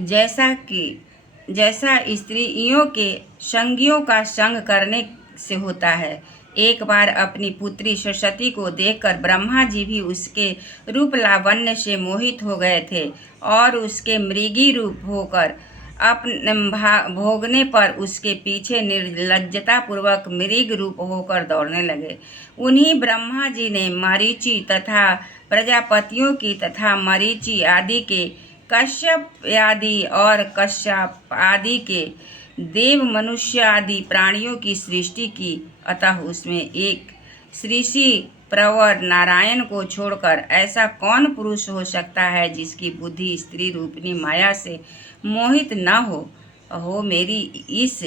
जैसा स्त्रियों के संगियों का संग करने से होता है। एक बार अपनी पुत्री सरस्वती को देखकर ब्रह्मा जी भी उसके रूप लावण्य से मोहित हो गए थे और उसके मृगी रूप होकर अपने भोगने पर उसके पीछे निर्लज्जता पूर्वक मृग रूप होकर दौड़ने लगे। उन्हीं ब्रह्मा जी ने मरीचि तथा प्रजापतियों की तथा मरीचि आदि के कश्यप आदि और कश्यप आदि के देव मनुष्य आदि प्राणियों की सृष्टि की। अतः उसमें एक ऋषि प्रवर नारायण को छोड़कर ऐसा कौन पुरुष हो सकता है जिसकी बुद्धि स्त्री रूपिणी माया से मोहित न हो। अहो मेरी इस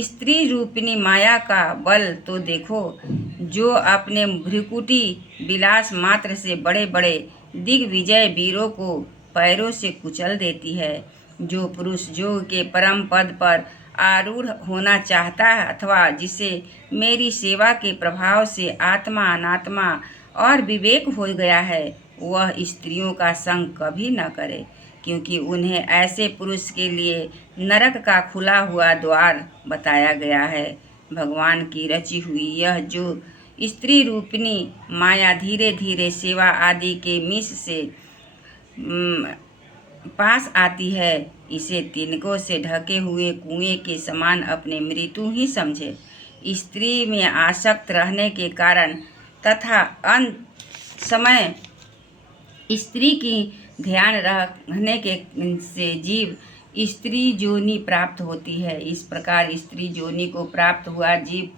स्त्री रूपिणी माया का बल तो देखो, जो अपने भ्रिकुटी विलास मात्र से बड़े बड़े दिग्विजय वीरों को पैरों से कुचल देती है। जो पुरुष योग के परम पद पर आरूढ़ होना चाहता है अथवा जिसे मेरी सेवा के प्रभाव से आत्मा अनात्मा और विवेक हो गया है, वह स्त्रियों का संग कभी न करे, क्योंकि उन्हें ऐसे पुरुष के लिए नरक का खुला हुआ द्वार बताया गया है। भगवान की रची हुई यह जो स्त्री रूपिणी माया धीरे धीरे सेवा आदि के मिश से पास आती है, इसे तिनकों से ढके हुए कुएं के समान अपने मृत्यु ही समझे। स्त्री में आसक्त रहने के कारण तथा अंत समय स्त्री की ध्यान रखने के से जीव स्त्री जोनि प्राप्त होती है। इस प्रकार स्त्री जोनि को प्राप्त हुआ जीव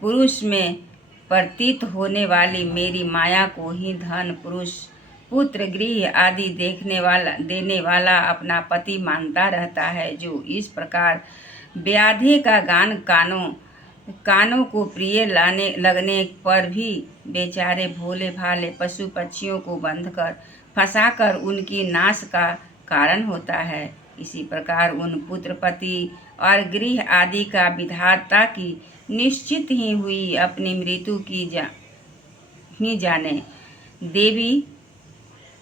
पुरुष में प्रतीत होने वाली मेरी माया को ही धन पुरुष पुत्र गृह आदि देने वाला अपना पति मानता रहता है। जो इस प्रकार व्याधि का गान कानों को प्रिय लगने पर भी बेचारे भोले भाले पशु पक्षियों को बंधकर फंसाकर उनकी नाश का कारण होता है, इसी प्रकार उन पुत्रपति और गृह आदि का विधाता की निश्चित ही हुई अपनी मृत्यु की ही जाने। देवी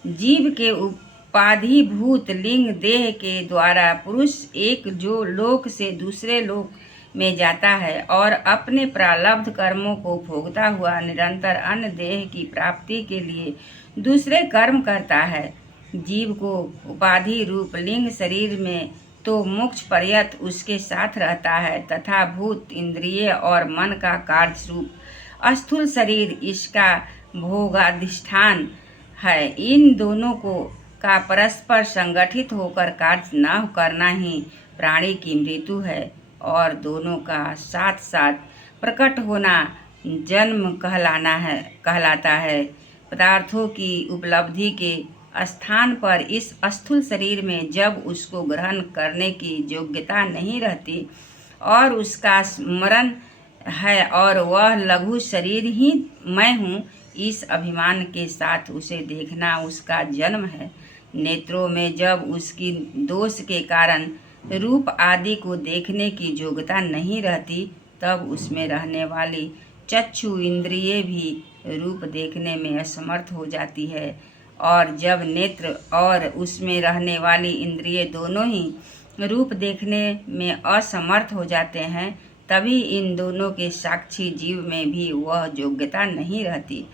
जीव के उपाधिभूत लिंग देह के द्वारा पुरुष एक जो लोक से दूसरे लोक में जाता है और अपने प्रारब्ध कर्मों को भोगता हुआ निरंतर अन्य देह की प्राप्ति के लिए दूसरे कर्म करता है। जीव को उपाधि रूप लिंग शरीर में तो मोक्ष पर्यंत उसके साथ रहता है तथा भूत इंद्रिय और मन का कार्य रूप स्थूल शरीर इसका भोगाधिष्ठान है। इन दोनों का परस्पर संगठित होकर कार्य न करना ही प्राणी की मृत्यु है और दोनों का साथ साथ प्रकट होना जन्म कहलाता है। पदार्थों की उपलब्धि के स्थान पर इस स्थूल शरीर में जब उसको ग्रहण करने की योग्यता नहीं रहती और उसका स्मरण है और वह लघु शरीर ही मैं हूँ, इस अभिमान के साथ उसे देखना उसका जन्म है। नेत्रों में जब उसकी दोष के कारण रूप आदि को देखने की योग्यता नहीं रहती, तब उसमें रहने वाली चक्षु इंद्रिय भी रूप देखने में असमर्थ हो जाती है और जब नेत्र और उसमें रहने वाली इंद्रिय दोनों ही रूप देखने में असमर्थ हो जाते हैं, तभी इन दोनों के साक्षी जीव में भी वह योग्यता नहीं रहती।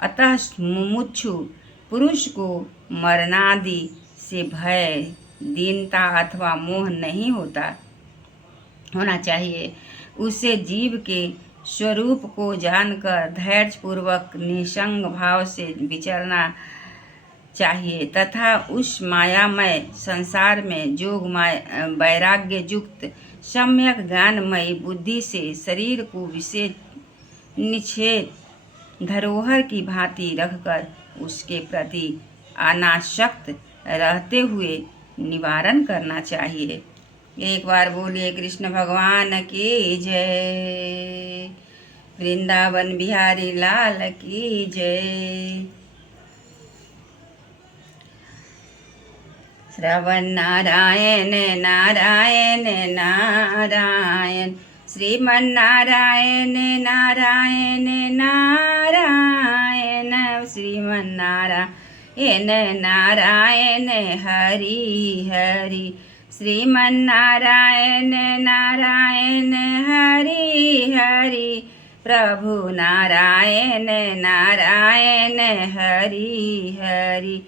अतः मुमुक्षु पुरुष को मरणादि से भय, दीनता अथवा मोह नहीं होना चाहिए। उसे जीव के स्वरूप को जानकर धैर्यपूर्वक निसंग भाव से विचरना चाहिए तथा उस मायामय संसार में योगमय वैराग्य युक्त सम्यक ज्ञानमयी बुद्धि से शरीर को विशेष निषेध धरोहर की भांति रखकर उसके प्रति अनासक्त रहते हुए निवारण करना चाहिए। एक बार बोलिए कृष्ण भगवान की जय। वृंदावन बिहारी लाल की जय। श्रवण नारायण नारायण नारायण, श्रीमन नारायण नारायण नारायण, श्रीमन नारायण एन नारायण हरि हरि। श्रीमन्नारायण नारायण हरि हरि। प्रभु नारायण नारायण हरि हरि।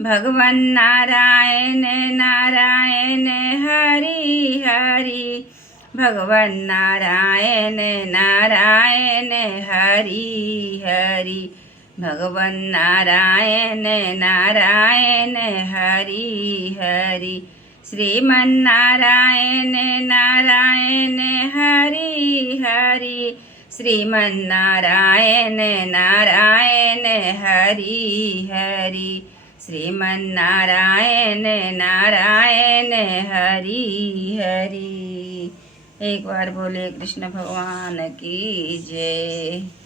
भगवन नारायण नारायण हरि हरि। भगवन नारायण नारायण हरि हरि। भगवन नारायण नारायण हरि हरि। श्रीमन्नारायण नारायण हरि हरि। श्रीमन्नारायण नारायण हरि हरि। श्रीमन्नारायण नारायण हरि हरि। एक बार बोले कृष्ण भगवान की जय।